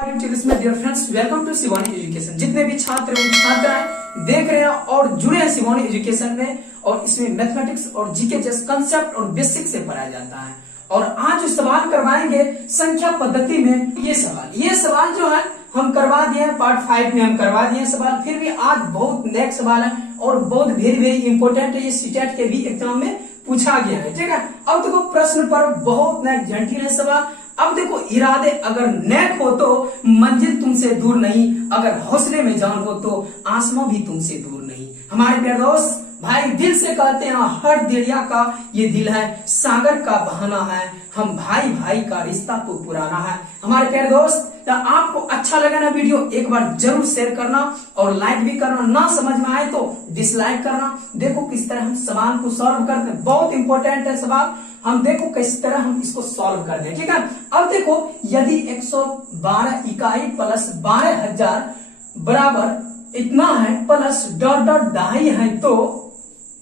Dear friends, welcome to Shivani Education. जितने भी छात्र एवं छात्राएं देख रहे हैं और जुड़े हैं शिवानी एजुकेशन में, और इसमें मैथमेटिक्स और जीके जैसे कंसेप्ट और बेसिक से पढ़ाया जाता है। और आज जो सवाल करवाएंगे संख्या पद्धति में, ये सवाल जो है हम करवा दिए हैं, पार्ट 5 में हम करवा दिए सवाल। फिर भी आज बहुत नेक्स्ट सवाल है और बहुत वेरी इंपोर्टेंट है। ये सीटेट के भी एग्जाम में पूछा गया है, ठीक है। अब देखो प्रश्न पर बहुत जटिल है सवाल। अब देखो, इरादे अगर नेक हो तो मंजिल तुमसे दूर नहीं, अगर हौसले में जान हो तो आसमां भी तुमसे दूर नहीं। हमारे प्यारे दोस्त भाई दिल से कहते हैं, हर दिलिया का ये दिल है, सागर का बहाना है, हम भाई का रिश्ता तो पुराना है। हमारे प्यारे दोस्त, आपको अच्छा लगा ना वीडियो, एक बार जरूर शेयर करना और लाइक भी करना। ना समझ में आए तो डिसलाइक करना। देखो किस तरह हम सवाल को सॉल्व करते हैं, बहुत इंपॉर्टेंट है सवाल। हम देखो किस तरह हम इसको सॉल्व कर दें, ठीक है। अब देखो, यदि 112 इकाई प्लस 12,000 बराबर इतना है प्लस ढाई है, तो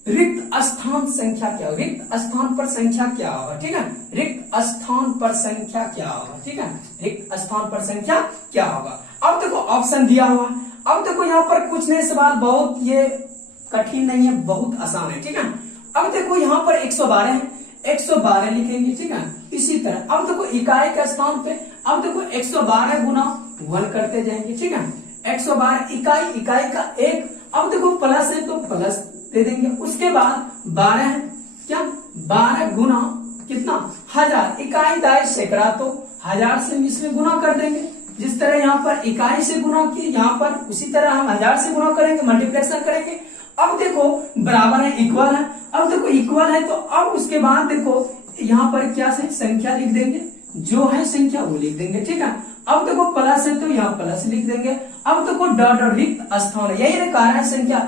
रिक्त स्थान संख्या क्या होगा? रिक्त स्थान पर संख्या क्या होगा, ठीक है। रिक्त स्थान पर संख्या क्या होगा, ठीक है। रिक्त स्थान पर संख्या क्या होगा? अब देखो ऑप्शन दिया हुआ। अब देखो यहाँ पर कुछ नहीं, सवाल बहुत ये कठिन नहीं है, बहुत आसान है, ठीक है। अब देखो यहाँ पर 112 है, 112 लिखेंगे, ठीक है। इसी तरह अब देखो इकाई के स्थान पे, अब देखो 112 गुना 1 करते जाएंगे, ठीक है। 112 इकाई का 1, अब देखो प्लस है तो प्लस दे देंगे। उसके बाद 12 है, क्या 12 गुना कितना 1000, इकाई दाई सैकड़ा, तो 1000 से इसमें गुना कर देंगे। जिस तरह यहाँ पर इकाई से गुना की, यहाँ पर उसी तरह हम 1000 से गुना करेंगे, मल्टीप्लेक्शन करेंगे। अब देखो बराबर है, इक्वल है। अब देखो इक्वल है तो अब उसके बाद देखो यहाँ पर क्या है, संख्या लिख देंगे, जो है संख्या वो लिख देंगे, ठीक है। अब देखो प्लस है तो यहाँ प्लस लिख देंगे। अब देखो डॉट रिक्त स्थान, यही कहा है संख्या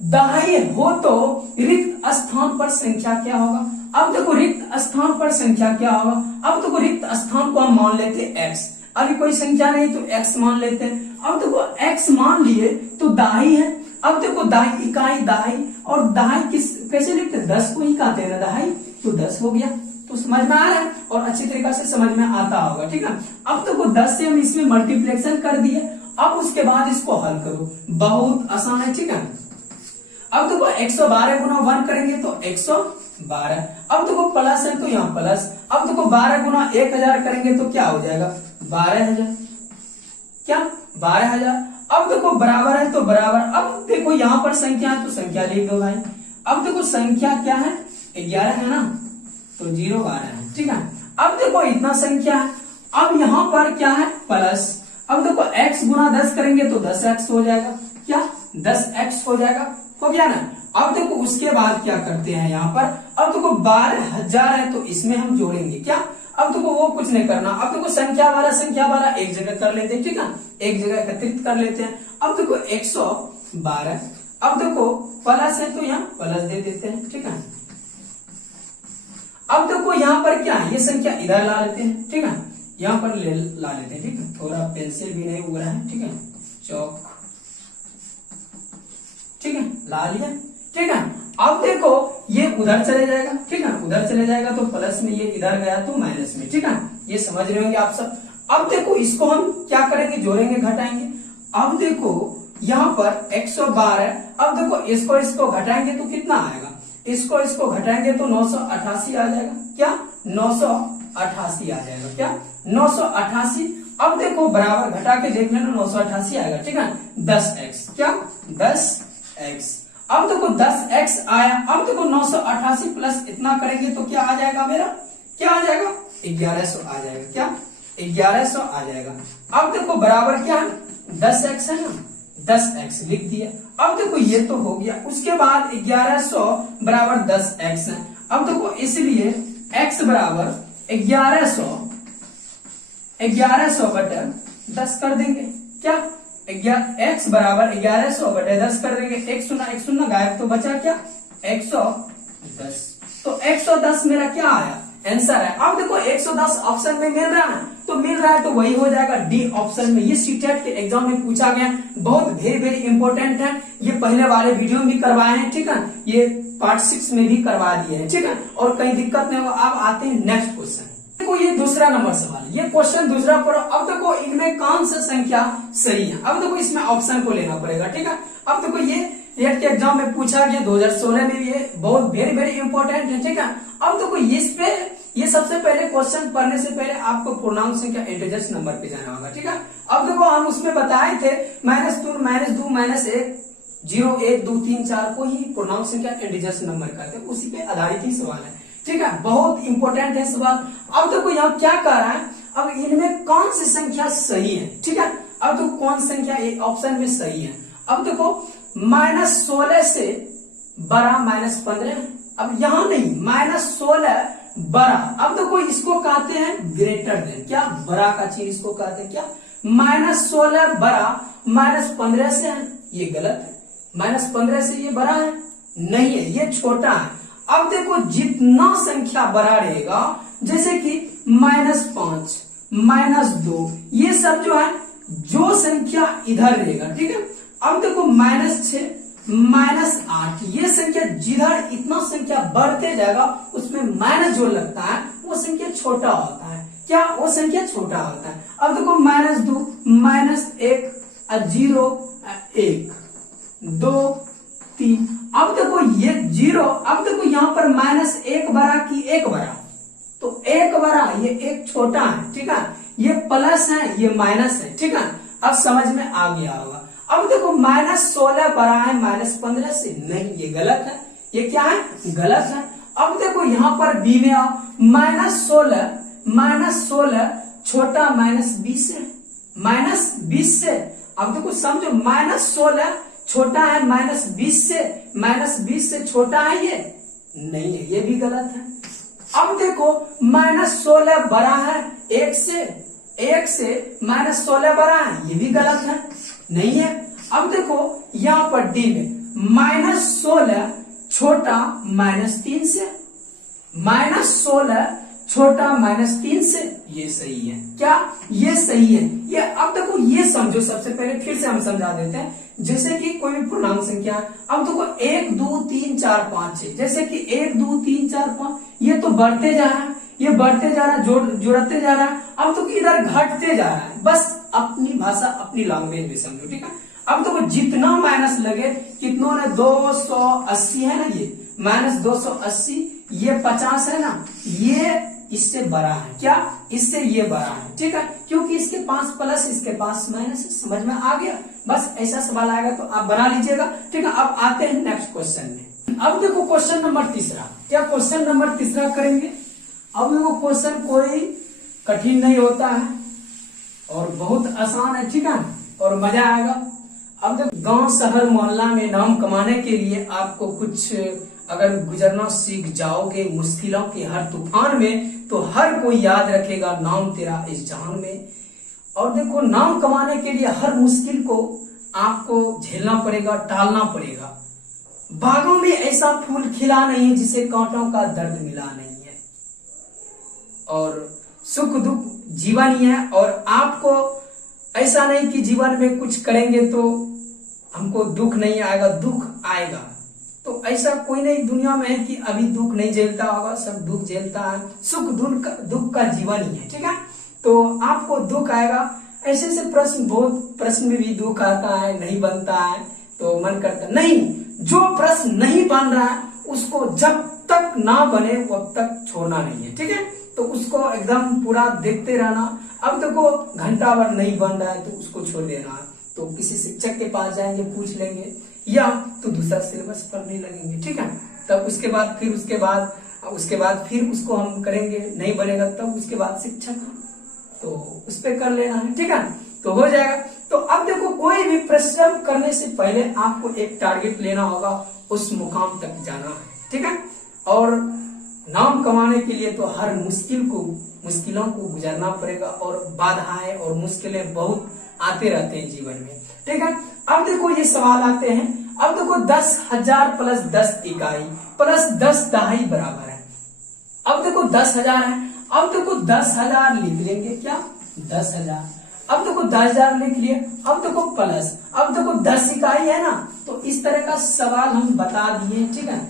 दाई हो तो रिक्त स्थान पर संख्या क्या होगा? अब देखो रिक्त स्थान पर संख्या क्या होगा? अब देखो रिक्त स्थान को हम मान लेते हैं x, अभी कोई संख्या नहीं तो x मान लेते हैं। अब देखो x मान लिए तो दाई है। अब देखो दाई इकाई दाई, और दाई कैसे लिखते हैं? 10 को ही कहते हैं ना दाई, तो 10 हो गया। तो समझ में आ रहा है और अच्छी तरीके से समझ में आता होगा, ठीक है। अब देखो 10 से हम इसमें मल्टीप्लेक्शन कर दिए। अब उसके बाद इसको हल करो, बहुत आसान है, ठीक है। अब देखो 112 गुना 1 करेंगे तो 112। अब देखो प्लस है तो यहाँ प्लस। अब देखो 12 गुना 1000 करेंगे तो क्या हो जाएगा? 12,000, क्या 12,000। अब देखो बराबर है तो बराबर। अब देखो यहाँ पर संख्या है तो संख्या लिख दो भाई। अब देखो संख्या क्या है? 11 है ना, तो 0 12 है, ठीक है। अब देखो इतना संख्या है। अब यहाँ पर क्या है? प्लस। अब देखो x गुना 10 करेंगे तो 10x हो जाएगा, क्या 10x हो जाएगा, हो गया ना। अब देखो उसके बाद क्या करते हैं यहाँ पर, अब देखो 12,000 है तो इसमें हम जोड़ेंगे, क्या। अब देखो वो कुछ नहीं करना। अब देखो संख्या वाला एक जगह कर लेते हैं, ठीक है, एक जगह एकत्रित कर लेते हैं। अब देखो 112, अब देखो प्लस है तो यहाँ प्लस दे देते हैं, ठीक है। अब देखो यहाँ पर क्या है, ये संख्या इधर ला लेते हैं, ठीक है, यहाँ पर ला लेते हैं, ठीक है। थोड़ा पेंसिल भी नहीं उग रहा है, ठीक है, चौक, ठीक है, ला लिया, ठीक है। अब देखो ये उधर चले जाएगा, ठीक है, उधर चले जाएगा तो प्लस में, ये इधर गया तो माइनस में, ठीक है। ये समझ रहे होंगे आप सब। अब देखो इसको हम क्या करेंगे? जोड़ेंगे, घटाएंगे। अब देखो यहाँ पर 112, अब देखो इसको घटाएंगे तो कितना आएगा? इसको घटाएंगे तो 988 आ जाएगा, क्या 988 आ जाएगा, क्या 988। अब देखो बराबर घटा के देख लेना, 988 आएगा, ठीक है। 10x, क्या 10x। अब देखो 10x आया। अब देखो 988 प्लस इतना करेंगे तो क्या आ जाएगा मेरा? क्या आ जाएगा? 1100 आ जाएगा, क्या 1100 आ जाएगा। अब देखो बराबर क्या है? 10x है ना, 10x लिख दिया। अब देखो ये तो हो गया। उसके बाद 1100 बराबर 10x है। अब देखो इसलिए x बराबर 1100 बटा 10 कर देंगे, क्या x बराबर 1100 बटे 10 कर देंगे। एक शून्य गायब तो बचा क्या? 110। तो 110 मेरा क्या आया? आंसर है। अब देखो 110 ऑप्शन में मिल रहा है, तो मिल रहा है तो वही हो जाएगा डी ऑप्शन में। ये सीटेट के एग्जाम में पूछा गया, बहुत वेरी इंपॉर्टेंट है। ये पहले वाले वीडियो में भी करवाए हैं, ठीक है, ये पार्ट 6 में भी करवा दिए हैं, ठीक है। और कहीं दिक्कत नहीं होगा। अब आते हैं नेक्स्ट क्वेश्चन। देखो ये दूसरा नंबर सवाल, ये क्वेश्चन दूसरा पढ़ो। अब देखो इनमें कौन सा संख्या सही है। अब देखो इसमें ऑप्शन को लेना पड़ेगा, ठीक है। अब देखो ये नेट के एग्जाम में पूछा गया, 2016 में भी ये बहुत वेरी वेरी इंपॉर्टेंट है, ठीक है। अब देखो इस पे ये सबसे पहले क्वेश्चन पढ़ने से पहले आपको पूर्णांक संख्या इंटीजर्स नंबर पे जाना होगा, ठीक है। अब देखो हम उसमें बताए थे -2 -2 -1 0 1 2 3 4 को ही पूर्णांक संख्या इंटीजर्स नंबर कहते हैं, उसी पे आधारित ही सवाल है, ठीक है। बहुत इंपॉर्टेंट है सवाल। अब देखो यहाँ क्या कह रहा है, अब इनमें कौन सी संख्या सही है, ठीक है। अब तो कौन संख्या एक ऑप्शन में सही है। अब देखो -16 से बड़ा -15, अब यहां नहीं, -16 बड़ा। अब देखो इसको कहते हैं ग्रेटर देन, क्या बड़ा का चीज इसको कहते हैं क्या, -16 बड़ा -15 से है, ये गलत है। -15 से ये बड़ा है नहीं है, ये छोटा है। अब देखो जितना संख्या बड़ा रहेगा, जैसे कि -5 -2, ये सब जो है जो संख्या इधर रहेगा, ठीक है। अब देखो -6 -8, ये संख्या जिधर इतना संख्या बढ़ते जाएगा उसमें माइनस जो लगता है वो संख्या छोटा होता है, क्या वो संख्या छोटा होता है। अब देखो -2 -1 0 1 2 3, अब देखो ये 0, अब देखो यहाँ पर -1 बड़ा कि 1 बड़ा, तो 1 बड़ा, ये 1 छोटा है, ठीक है। ये प्लस है, ये माइनस है, ठीक है। अब समझ में आ गया होगा। अब देखो -16 बड़ा है -15 से, नहीं ये गलत है, ये क्या है गलत है। अब देखो यहाँ पर बी में आओ, -16 छोटा -20 है, -20 से। अब देखो समझो -16 छोटा है -20 से, -20 से छोटा है ये नहीं है, ये भी गलत है। अब देखो -16 बड़ा है 1 से, 1 से -16 बड़ा है, ये भी गलत है, नहीं है। अब देखो यहां पर डी में -16 छोटा -3 से, -16 छोटा -3 से, ये सही है, क्या ये सही है। ये अब देखो ये समझो, सबसे पहले फिर से हम समझा देते हैं। जैसे कि कोई भी पूर्णांक संख्या, अब देखो 1 2 3 4 5 6, जैसे कि 1 2 3 4 5, ये तो बढ़ते जा रहा है, ये बढ़ते जा रहा है, जुड़ते जा रहा है। अब तो इधर घटते जा रहा है, बस अपनी भाषा अपनी लैंग्वेज में समझो, ठीक है। अब तो जितना माइनस लगे, कितनों ने 280 है ना, ये -280, ये 50 है ना, ये इससे बड़ा है, क्या इससे ये बड़ा है, ठीक है। क्योंकि इसके पास प्लस, इसके पास माइनस, समझ में आ गया। बस ऐसा सवाल आएगा तो आप बना लीजिएगा, ठीक है। अब आते हैं नेक्स्ट क्वेश्चन में। अब देखो क्वेश्चन नंबर तीसरा, क्या क्वेश्चन नंबर तीसरा करेंगे। अब देखो क्वेश्चन कोई कठिन नहीं होता है और बहुत आसान है, ठीक है, और मजा आएगा। अब देखो गांव शहर मोहल्ला में नाम कमाने के लिए आपको कुछ अगर गुजरना सीख जाओगे मुश्किलों के हर तूफान में, तो हर कोई याद रखेगा नाम तेरा इस जहान में। और देखो नाम कमाने के लिए हर मुश्किल को आपको झेलना पड़ेगा, टालना पड़ेगा। बागों में ऐसा फूल खिला नहीं है जिसे कांटों का दर्द मिला नहीं है। और सुख दुख जीवन ही है, और आपको ऐसा नहीं कि जीवन में कुछ करेंगे तो हमको दुख नहीं आएगा, दुख आएगा। तो ऐसा कोई नहीं दुनिया में है कि अभी दुख नहीं झेलता होगा, सब दुख झेलता है। सुख दुख का जीवन ही है, ठीक है। तो आपको दुख आएगा। ऐसे ऐसे प्रश्न, बहुत प्रश्न में भी दुख आता है, नहीं बनता है तो मन करता नहीं। जो प्रश्न नहीं बन रहा है उसको जब तक ना बने तब तक छोड़ना नहीं है, ठीक है। तो उसको एकदम पूरा देखते रहना। अब देखो घंटा भर नहीं बन रहा है तो उसको छोड़ देना, तो किसी शिक्षक के पास जाएंगे, पूछ लेंगे, या तो दूसरा सिलेबस पढ़ने लगेंगे, ठीक है। तब उसके बाद फिर उसको हम करेंगे, नहीं बनेगा तब उसके बाद शिक्षक, तो उस पे कर लेना है, ठीक है, तो हो जाएगा। तो अब देखो कोई भी परिश्रम करने से पहले आपको एक टारगेट लेना होगा, उस मुकाम तक जाना है, ठीक है। और नाम कमाने के लिए तो हर मुश्किलों को गुजरना पड़ेगा, और बाधाएं और मुश्किलें बहुत आते रहते हैं जीवन में, ठीक है। अब देखो ये सवाल आते हैं। अब देखो 10,000 प्लस 10 इकाई प्लस 10 दहाई बराबर है। अब देखो 10,000 है, अब देखो 10,000 लिख लेंगे, क्या 10,000। अब देखो 10,000 लिख लिए, अब देखो प्लस, अब देखो 10 इकाई है ना, तो इस तरह का सवाल हम बता दिए, ठीक है।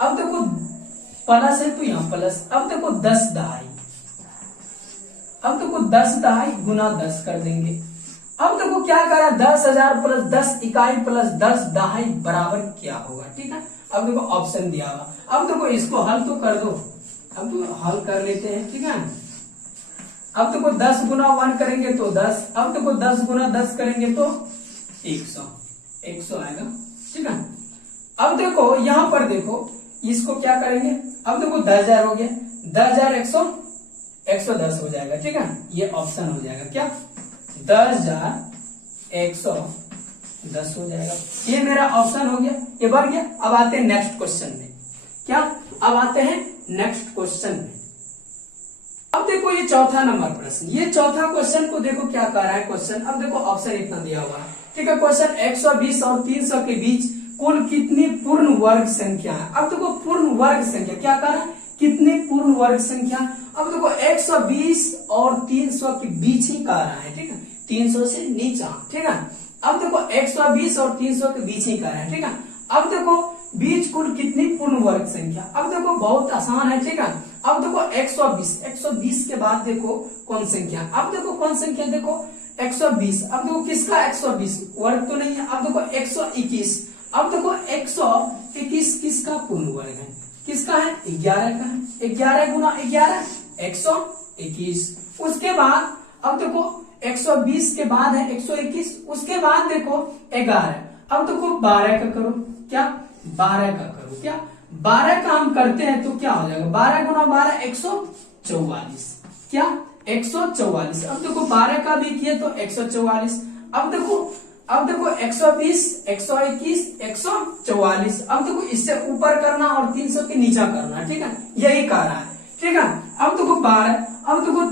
अब देखो प्लस है तो यहाँ प्लस, अब देखो 10 दहाई, अब देखो 10 दहाई गुना 10 कर देंगे। अब देखो क्या करा, 10,000 प्लस 10 इकाई प्लस 10 दहाई बराबर क्या होगा, ठीक है। अब देखो ऑप्शन दिया हुआ, अब देखो इसको हल तो कर दो, अब तो हल कर लेते हैं, ठीक है। अब देखो 10 गुना 1 करेंगे तो 10, अब देखो 10 गुना 10 करेंगे तो 100 आएगा, ठीक है। अब देखो यहां पर देखो इसको क्या करेंगे, अब देखो 10,000 हो गया, 10,000 110 हो जाएगा, ठीक है। ये ऑप्शन हो जाएगा क्या, 10,110 हो जाएगा। ये मेरा ऑप्शन हो गया, ये बन गया। अब आते हैं नेक्स्ट क्वेश्चन में, क्या, अब आते हैं नेक्स्ट क्वेश्चन में। अब देखो ये चौथा नंबर प्रश्न, ये चौथा क्वेश्चन को देखो क्या कर रहा है क्वेश्चन। अब देखो ऑप्शन इतना दिया हुआ है, ठीक है। क्वेश्चन 120 और 300 के बीच कुल कितनी पूर्ण वर्ग संख्या है। अब देखो पूर्ण वर्ग संख्या क्या कर रहा है, कितनी पूर्ण वर्ग संख्या। अब देखो 120 और 300 के बीच ही कर रहा है, ठीक है, 300 से नीचा, ठीक है। अब देखो 120 और 300 के बीच ही कर रहा है, ठीक है। अब देखो बीच कुल कितनी पूर्ण वर्ग संख्या। अब देखो बहुत आसान है, ठीक है। अब देखो 120 के बाद देखो कौन संख्या, अब देखो कौन संख्या, देखो 120, अब देखो किसका 120 वर्ग तो नहीं है। अब देखो 121, अब देखो 121 किसका पूर्ण वर्ग है, किसका है, 11 का है। 11 गुना 11 121। उसके बाद अब देखो 120 के बाद है 121, उसके बाद देखो 11, अब देखो 12 का करो, क्या 12 का करो, क्या 12 का हम करते हैं तो क्या हो जाएगा, 12 गुना 12 144, क्या 144। अब देखो 12 का भी किए तो 144। अब देखो 120 121 144। अब देखो इससे ऊपर करना और 300 के नीचा करना, ठीक है, यही कर रहा है, ठीक है। अब देखो 12, अब देखो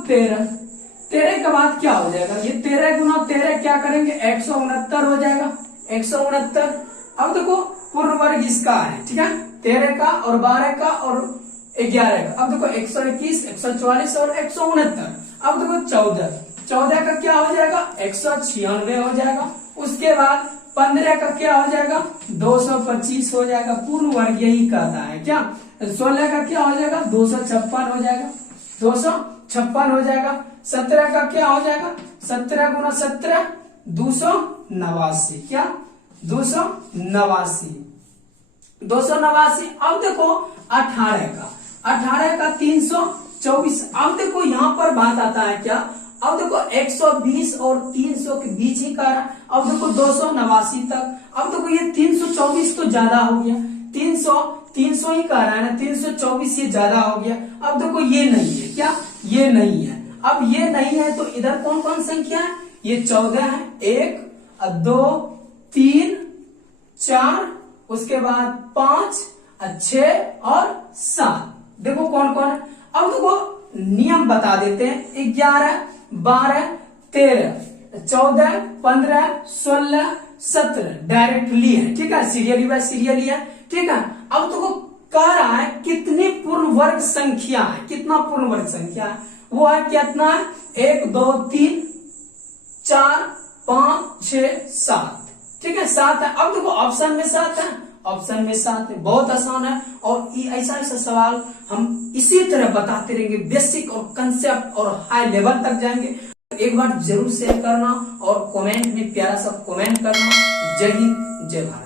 13 के बाद क्या हो जाएगा, ये 13 गुना 13 क्या करेंगे 169 हो जाएगा, 169। अब देखो पूर्ण वर्ग इसका है, ठीक है, 13 का और 12 का और 11 का। अब देखो 121 144 और 169। अब देखो 14 का क्या हो जाएगा 196 हो जाएगा। उसके बाद 15 का क्या हो जाएगा 225 हो जाएगा, पूर्ण वर्ग यही कहता है, क्या। 16 का क्या हो जाएगा 256 हो जाएगा, 256 हो जाएगा। 17 का क्या हो जाएगा 17 गुना 17 289, क्या 289। अब देखो 18 का 324। अब देखो यहाँ पर बात आता है क्या, अब देखो 120 और 300 के बीच ही कर, अब देखो 289 तक। अब देखो ये 324 तो ज्यादा हो गया, 300 ही कर रहा है ना, 324 ये ज्यादा हो गया। अब देखो ये नहीं है, क्या ये नहीं है। अब ये नहीं है तो इधर कौन कौन संख्या है, ये 14 है, 1 2 3 4, उसके बाद 5 6 और 7, देखो कौन कौन है। अब देखो नियम बता देते हैं, 11 12 13 14 15 16 17 डायरेक्टली है, ठीक है, सीरियली बाय सीरियली है, ठीक है। अब देखो कह रहा है कितनी पूर्ण वर्ग संख्या है, कितना पूर्ण वर्ग संख्या है, वो है कितना है 1 2 3 4 5 6 7, ठीक है, 7 है। अब देखो ऑप्शन में 7 है, ऑप्शन में 7 है, बहुत आसान है। और ऐसा सवाल हम इसी तरह बताते रहेंगे, बेसिक और कंसेप्ट और हाई लेवल तक जाएंगे। एक बार जरूर शेयर करना और कमेंट में प्यारा सा कमेंट करना। जय हिंद जय भारत।